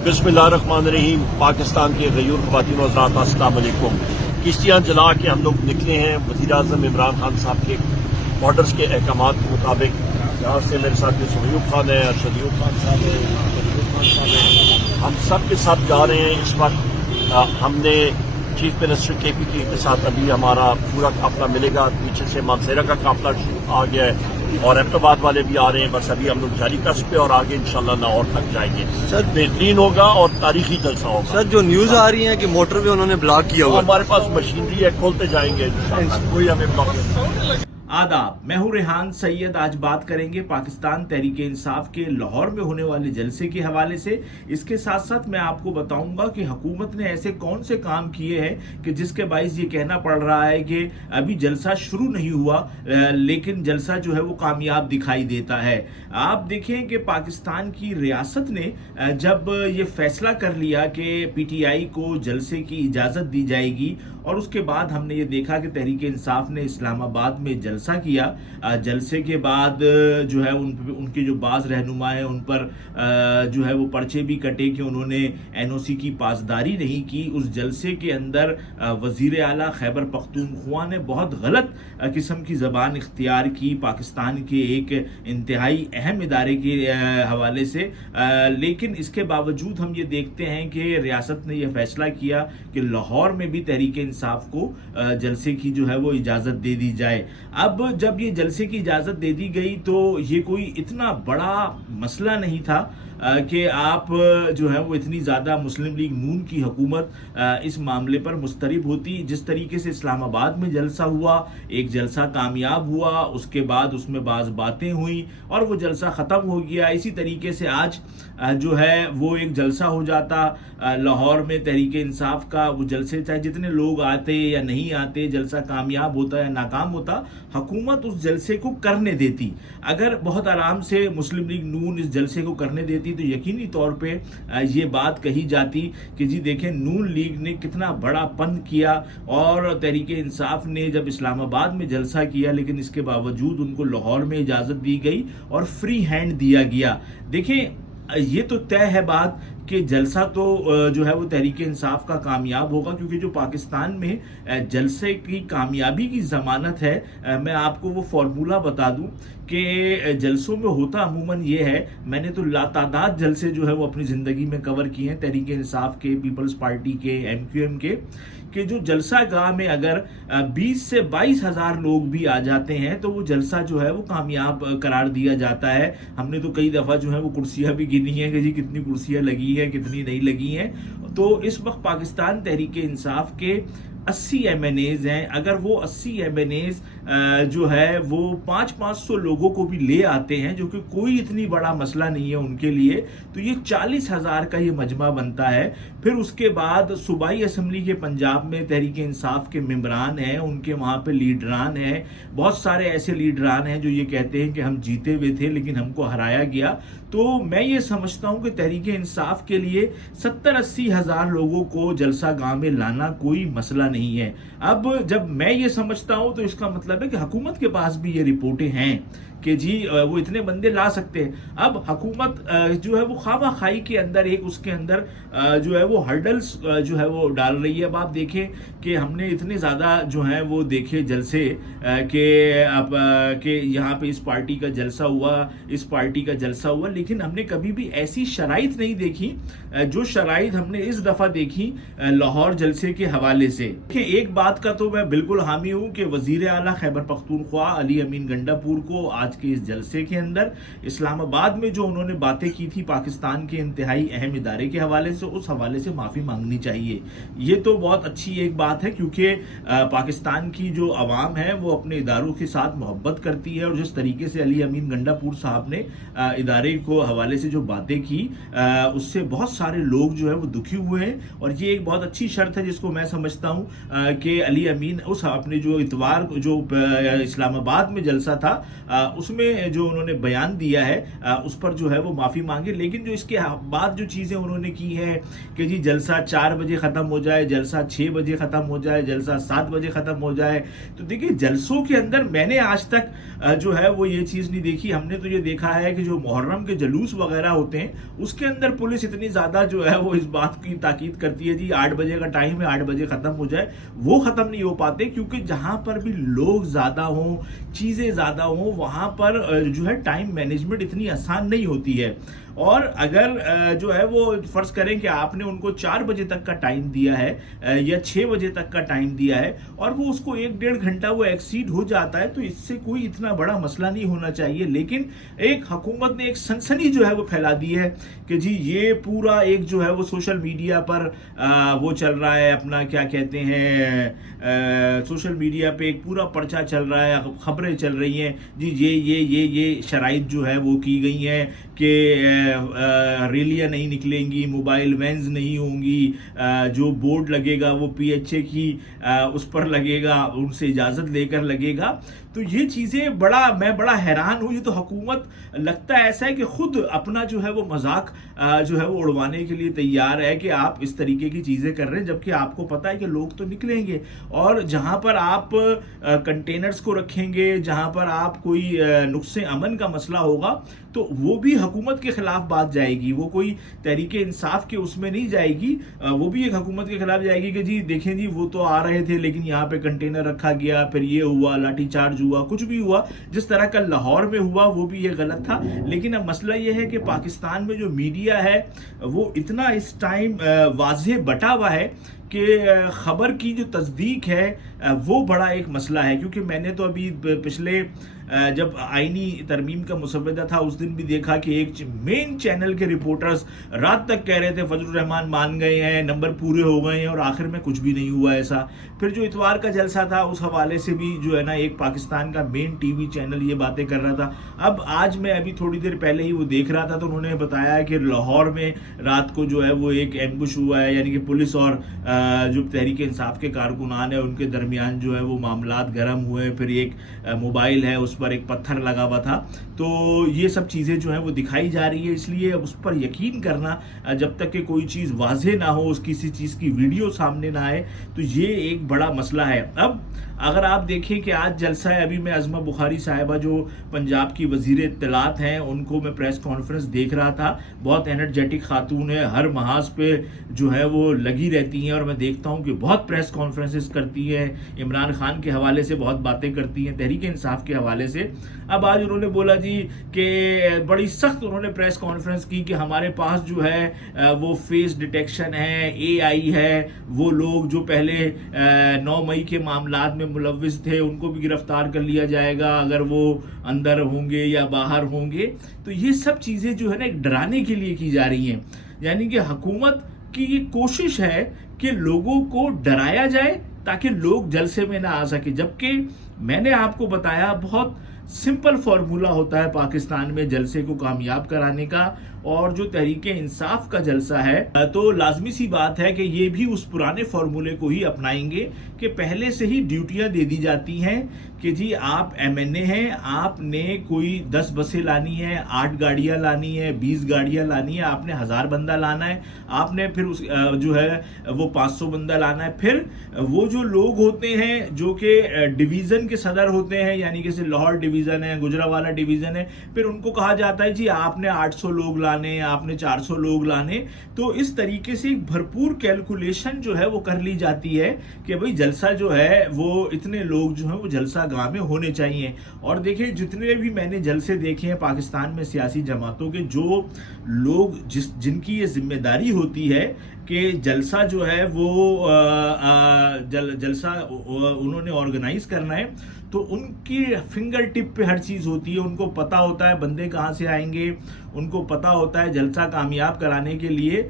बिस्मिल्लाहिर्रहमानिर्रहीम। पाकिस्तान के गयूर ख़वातीन और हज़रात, अस्सलाम वालेकुम। किश्तियाँ जला के हम लोग निकले हैं वज़ीर-ए-आज़म इमरान खान साहब के ऑर्डर्स के अहकामात के मुताबिक। यहाँ से मेरे साथ सुहैब खान है, अरशद खान साहब है, खान साहब है, हम सब के साथ जा रहे हैं। इस वक्त हमने चीफ मिनिस्टर KPK के साथ अभी हमारा पूरा काफिला मिलेगा। पीछे से मानसेरा का काफिला आ गया है और एबटाबाद वाले भी आ रहे हैं। बस अभी हम लोग जाली कस्ब पे और आगे इंशाल्लाह लाहौर तक जाएंगे। सर बेहतरीन होगा और तारीखी जलसा होगा। सर जो न्यूज आ रही है कि मोटरवे उन्होंने ब्लॉक किया हुआ, हमारे पास मशीनरी है, खोलते जाएंगे, कोई हमें ब्लॉक नहीं। आदाब, मैं हूं रेहान सैयद। आज बात करेंगे पाकिस्तान तहरीक इंसाफ के लाहौर में होने वाले जलसे के हवाले से। इसके साथ साथ मैं आपको बताऊंगा कि हुकूमत ने ऐसे कौन से काम किए हैं कि जिसके बाइस ये कहना पड़ रहा है कि अभी जलसा शुरू नहीं हुआ लेकिन जलसा जो है वो कामयाब दिखाई देता है। आप देखें कि पाकिस्तान की रियासत ने जब ये फैसला कर लिया कि PTI को जलसे की इजाज़त दी जाएगी और उसके बाद हमने ये देखा कि तहरीक इंसाफ ने इस्लामाबाद में जलसा किया। जलसे के बाद जो है उनके जो बाज़ रहनुमा हैं उन पर जो है वो पर्चे भी कटे कि उन्होंने NOC की पासदारी नहीं की। उस जलसे के अंदर वज़ीर आला खैबर पख्तूनख्वा ने बहुत गलत किस्म की ज़बान इख्तियार की पाकिस्तान के एक इंतहाई अहम इदारे के हवाले से। लेकिन इसके बावजूद हम ये देखते हैं कि रियासत ने यह फैसला किया कि लाहौर में भी तहरीक इंसाफ को जलसे की जो है वो इजाज़त दे दी जाए। अब जब ये जलसे की इजाज़त दे दी गई तो ये कोई इतना बड़ा मसला नहीं था कि आप जो है वो इतनी ज़्यादा मुस्लिम लीग नून की हुकूमत इस मामले पर मुस्तरब होती। जिस तरीके से इस्लामाबाद में जलसा हुआ, एक जलसा कामयाब हुआ, उसके बाद उसमें बाज़ बातें हुई और वो जलसा ख़त्म हो गया। इसी तरीके से आज जो है वो एक जलसा हो जाता लाहौर में तहरीक इंसाफ का। वो जलसे चाहे जितने लोग आते या नहीं आते, जलसा कामयाब होता या नाकाम होता, हुकूमत उस जलसे को करने देती। अगर बहुत आराम से मुस्लिम लीग नून इस जलसे को करने देती तो यकीनी तौर पे ये बात कही जाती कि जी देखें नून लीग ने कितना बड़ा पन किया और तहरीक इंसाफ ने जब इस्लामाबाद में जलसा किया लेकिन इसके बावजूद उनको लाहौर में इजाज़त दी गई और फ्री हैंड दिया गया। देखें ये तो तय है बात कि जलसा तो जो है वो तहरीक इंसाफ का कामयाब होगा, क्योंकि जो पाकिस्तान में जलसे की कामयाबी की ज़मानत है, मैं आपको वो फार्मूला बता दूं कि जलसों में होता अमूमन ये है, मैंने तो लातादाद जलसे जो है वो अपनी ज़िंदगी में कवर किए हैं तहरीक इंसाफ के, पीपल्स पार्टी के, MQM के, कि जो जलसा गाह में अगर 20 से 22 हज़ार लोग भी आ जाते हैं तो वो जलसा जो है वो कामयाब करार दिया जाता है। हमने तो कई दफ़ा जो है वो कुर्सियाँ भी गिनी हैं कि जी कितनी कुर्सियाँ लगी हैं, कितनी नहीं लगी हैं। तो इस वक्त पाकिस्तान तहरीक इंसाफ के 80 MNAs हैं। अगर वो 80 MNAs जो है वो 500-500 लोगों को भी ले आते हैं, जो कि कोई इतनी बड़ा मसला नहीं है उनके लिए, तो ये 40,000 का ये मजमा बनता है। फिर उसके बाद सूबाई असम्बली के पंजाब में तहरीक इंसाफ के मेंबरान हैं, उनके वहाँ पे लीडरान हैं, बहुत सारे ऐसे लीडरान हैं जो ये कहते हैं कि हम जीते हुए थे लेकिन हमको हराया गया। तो मैं ये समझता हूँ कि तहरीक इंसाफ के लिए 70-80 हज़ार लोगों को जलसा गाह में लाना कोई मसला नहीं है। अब जब मैं ये समझता हूँ तो इसका मतलब है कि हुकूमत के पास भी ये रिपोर्टें हैं कि जी वो इतने बंदे ला सकते हैं। अब हुकूमत जो है वो खामा खाई के अंदर एक उसके अंदर जो है वो हर्डल्स जो है वो डाल रही है। अब आप देखें कि हमने इतने ज़्यादा जो है वो देखे जलसे कि अब कि यहाँ पे इस पार्टी का जलसा हुआ, इस पार्टी का जलसा हुआ, लेकिन हमने कभी भी ऐसी शराइत नहीं देखी जो शराइत हमने इस दफ़ा देखी लाहौर जलसे के हवाले से। एक बात का तो मैं बिल्कुल हामी हूँ कि वज़ीर आला खैबर पख्तूनख्वा अली अमीन गंडापुर को आज के इस जलसे के अंदर इस्लामाबाद में जो उन्होंने बातें की थी पाकिस्तान के इंतहाई अहम इदारे के हवाले से, उस हवाले से माफ़ी मांगनी चाहिए। ये तो बहुत अच्छी एक बात है, क्योंकि पाकिस्तान की जो आवाम है वो अपने इदारों के साथ मोहब्बत करती है और जिस तरीके से अली अमीन गंडापुर साहब ने इदारे को हवाले से जो बातें की उससे बहुत सारे लोग जो है वो दुखी हुए हैं। और ये एक बहुत अच्छी शर्त है जिसको मैं समझता हूँ कि अली अमीन उस अपने जो इतवार जो इस्लामाबाद में जलसा था उसमें जो उन्होंने बयान दिया है उस पर जो है वो माफ़ी मांगे। लेकिन जो इसके बाद जो चीज़ें उन्होंने की हैं कि जी जलसा 4 बजे ख़त्म हो जाए, जलसा 6 बजे ख़त्म हो जाए, जलसा 7 बजे ख़त्म हो जाए, तो देखिए जलसों के अंदर मैंने आज तक जो है वो ये चीज़ नहीं देखी। हमने तो ये देखा है कि जो मुहर्रम के जुलूस वगैरह होते हैं उसके अंदर पुलिस इतनी ज़्यादा जो है वो इस बात की ताकीद करती है जी 8 बजे का टाइम है, 8 बजे ख़त्म हो जाए, वो ख़त्म नहीं हो पाते, क्योंकि जहाँ पर भी लोग ज़्यादा हों, चीज़ें ज़्यादा हों, वहाँ पर जो है टाइम मैनेजमेंट इतनी आसान नहीं होती है। और अगर जो है वो फर्ज करें कि आपने उनको 4 बजे तक का टाइम दिया है या 6 बजे तक का टाइम दिया है और वो उसको 1-1.5 घंटा वो एक्सीड हो जाता है, तो इससे कोई इतना बड़ा मसला नहीं होना चाहिए। लेकिन एक हुकूमत ने एक सनसनी जो है वो फैला दी है कि जी ये पूरा एक जो है वो सोशल मीडिया पर वो चल रहा है, अपना क्या कहते हैं, सोशल मीडिया पे एक पूरा पर्चा चल रहा है, खबरें चल रही हैं जी ये शराइत जो है वो की गई हैं कि रैलियाँ नहीं निकलेंगी, मोबाइल वैन्स नहीं होंगी, जो बोर्ड लगेगा वो PHA की उस पर लगेगा, उनसे इजाज़त लेकर लगेगा। तो ये चीज़ें मैं बड़ा हैरान हूँ। ये तो हुकूमत लगता है ऐसा है कि खुद अपना जो है वो मजाक जो है वो उड़वाने के लिए तैयार है कि आप इस तरीके की चीज़ें कर रहे हैं, जबकि आपको पता है कि लोग तो निकलेंगे और जहाँ पर आप कंटेनर्स को रखेंगे, जहाँ पर आप कोई नुक्से अमन का मसला होगा, तो वो भी हुकूमत के खिलाफ बात जाएगी, वो कोई तहरीके इंसाफ के उसमें नहीं जाएगी, वो भी एक हुकूमत के खिलाफ जाएगी कि जी देखें जी वो तो आ रहे थे लेकिन यहाँ पे कंटेनर रखा गया, फिर ये हुआ, लाठीचार्ज हुआ, कुछ भी हुआ, जिस तरह का लाहौर में हुआ वो भी ये गलत था। लेकिन अब मसला ये है कि पाकिस्तान में जो मीडिया है वो इतना इस टाइम वाज़ेह बटा हुआ है कि खबर की जो तस्दीक है वो बड़ा एक मसला है। क्योंकि मैंने तो अभी पिछले जब आईनी तरमीम का मुसव्वदा था उस दिन भी देखा कि एक मेन चैनल के रिपोर्टर्स रात तक कह रहे थे फजलुर रहमान मान गए हैं, नंबर पूरे हो गए हैं, और आखिर में कुछ भी नहीं हुआ ऐसा। फिर जो इतवार का जलसा था उस हवाले से भी जो है ना एक पाकिस्तान का मेन टीवी चैनल ये बातें कर रहा था। अब आज मैं अभी थोड़ी देर पहले ही वो देख रहा था तो उन्होंने बताया कि लाहौर में रात को जो है वो एक एम्बुश हुआ है, यानी कि पुलिस और जो तहरीक इंसाफ के कारकुनान है उनके दरमियान जो है वो मामलात गर्म हुए, फिर एक मोबाइल है उस पर एक पत्थर लगा हुआ था। तो ये सब चीज़ें जो हैं वो दिखाई जा रही है, इसलिए उस पर यकीन करना जब तक कि कोई चीज़ वाज़ेह ना हो, उस किसी चीज़ की वीडियो सामने ना आए, तो ये एक बड़ा मसला है। अब अगर आप देखें कि आज जलसा है, अभी मैं अज़मा बुखारी साहिबा जो पंजाब की वज़ीर इत्तलात हैं उनको मैं प्रेस कॉन्फ्रेंस देख रहा था, बहुत एनर्जेटिक खातून है, हर महाज पे जो है वो लगी रहती हैं और मैं देखता हूँ कि बहुत प्रेस कॉन्फ्रेंसेस करती हैं, इमरान खान के हवाले से बहुत बातें करती हैं, तहरीक इंसाफ के हवाले से। अब आज उन्होंने बोला जी कि बड़ी सख्त उन्होंने प्रेस कॉन्फ्रेंस की कि हमारे पास जो है वो फेस डिटेक्शन है, AI है, वो लोग जो पहले 9 मई के मामलात में मुलव्विस थे उनको भी गिरफ्तार कर लिया जाएगा अगर वो अंदर होंगे या बाहर होंगे। तो ये सब चीज़ें जो है ना एक डराने के लिए की जा रही हैं, यानी कि हुकूमत की ये कोशिश है कि लोगों को डराया जाए ताकि लोग जलसे में ना आ सके। जबकि मैंने आपको बताया बहुत सिंपल फार्मूला होता है पाकिस्तान में जलसे को कामयाब कराने का, और जो तहरीके इंसाफ का जलसा है तो लाजमी सी बात है कि ये भी उस पुराने फार्मूले को ही अपनाएंगे कि पहले से ही ड्यूटियां दे दी जाती हैं कि जी आप MNA हैं, आपने कोई 10 बसें लानी है, 8 गाड़ियां लानी है, 20 गाड़ियां लानी है, आपने 1000 बंदा लाना है, आपने फिर उस जो है वो 500 बंदा लाना है। फिर वो जो लोग होते हैं जो कि डिवीज़न के सदर होते हैं, यानी कि लाहौर डिवीज़न है, गुजरावाला डिवीज़न है, फिर उनको कहा जाता है जी आपने 800 लोग लाने, आपने 400 लोग लाने। तो इस तरीके से एक भरपूर कैलकुलेशन जो है वो कर ली जाती है कि भाई जलसा जो है वो इतने लोग जो हैं वो जलसा गाह में होने चाहिए। और देखिए जितने भी मैंने जलसे देखे हैं पाकिस्तान में सियासी जमातों के, जो लोग जिनकी ये जिम्मेदारी होती है कि जलसा जो है वो जलसा उन्होंने ऑर्गेनाइज करना है, तो उनकी फिंगर टिप पे हर चीज़ होती है, उनको पता होता है बंदे कहाँ से आएंगे, ان کو پتا ہوتا ہے جلسہ کامیاب کرانے کے لیے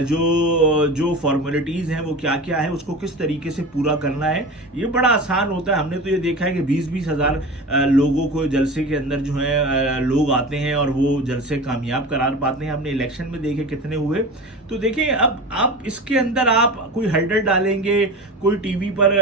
جو فارمیلٹیز ہیں وہ کیا کیا ہے، اس کو کس طریقے سے پورا کرنا ہے. یہ بڑا آسان ہوتا ہے. ہم نے تو یہ دیکھا ہے کہ 20-20 ہزار لوگوں کو جلسے کے اندر جو ہے لوگ آتے ہیں اور وہ جلسے کامیاب قرار پاتے ہیں. ہم نے الیکشن میں دیکھے کتنے ہوئے. تو دیکھیں اب آپ اس کے اندر آپ کوئی ہرڈل ڈالیں گے، کوئی ٹی وی پر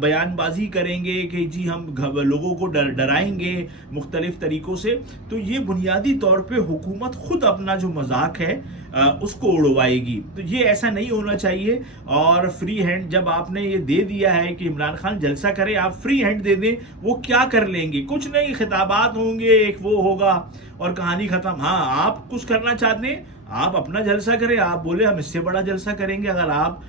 بیان بازی کریں گے کہ جی ہم لوگوں کو ڈرائیں گے مختلف طریقوں سے، تو یہ بنیادی طور پہ حکومت خود اپنا جو مذاق ہے اس کو اڑوائے گی. تو یہ ایسا نہیں ہونا چاہیے. اور فری ہینڈ جب آپ نے یہ دے دیا ہے کہ عمران خان جلسہ کرے، آپ فری ہینڈ دے دیں، وہ کیا کر لیں گے؟ کچھ نہیں، خطابات ہوں گے، ایک وہ ہوگا اور کہانی ختم. ہاں آپ کچھ کرنا چاہتے ہیں، آپ اپنا جلسہ کریں، آپ بولے ہم اس سے بڑا جلسہ کریں گے. اگر آپ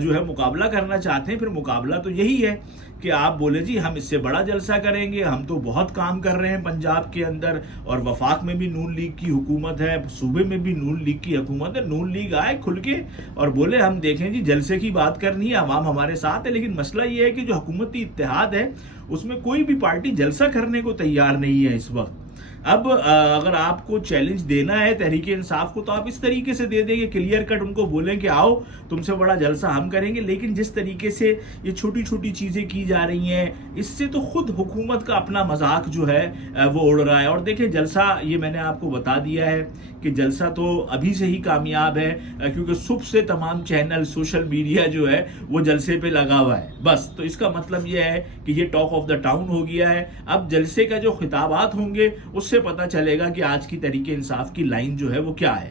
جو ہے مقابلہ کرنا چاہتے ہیں، پھر مقابلہ تو یہی ہے کہ آپ بولے جی ہم اس سے بڑا جلسہ کریں گے، ہم تو بہت کام کر رہے ہیں پنجاب کے اندر، اور وفاق میں بھی نون لیگ کی حکومت ہے، صوبے میں بھی نون لیگ کی حکومت ہے. نون لیگ آئے کھل کے اور بولے ہم دیکھیں جی جلسے کی بات کرنی ہے، عوام ہمارے ساتھ ہے. لیکن مسئلہ یہ ہے کہ جو حکومتی اتحاد ہے اس میں کوئی بھی پارٹی جلسہ کرنے کو تیار نہیں ہے اس وقت. اب اگر آپ کو چیلنج دینا ہے تحریک انصاف کو تو آپ اس طریقے سے دے دیں گے، کلیئر کٹ ان کو بولیں کہ آؤ تم سے بڑا جلسہ ہم کریں گے. لیکن جس طریقے سے یہ چھوٹی چھوٹی چیزیں کی جا رہی ہیں، اس سے تو خود حکومت کا اپنا مذاق جو ہے وہ اڑ رہا ہے. اور دیکھیں جلسہ، یہ میں نے آپ کو بتا دیا ہے کہ جلسہ تو ابھی سے ہی کامیاب ہے، کیونکہ صبح سے تمام چینل، سوشل میڈیا جو ہے وہ جلسے پہ لگا ہوا ہے بس. تو اس کا مطلب یہ ہے کہ یہ ٹاک آف دا ٹاؤن ہو گیا ہے. اب جلسے کا جو خطابات ہوں گے اس سے پتہ چلے گا کہ آج کی تحریک انصاف کی لائن جو ہے وہ کیا ہے.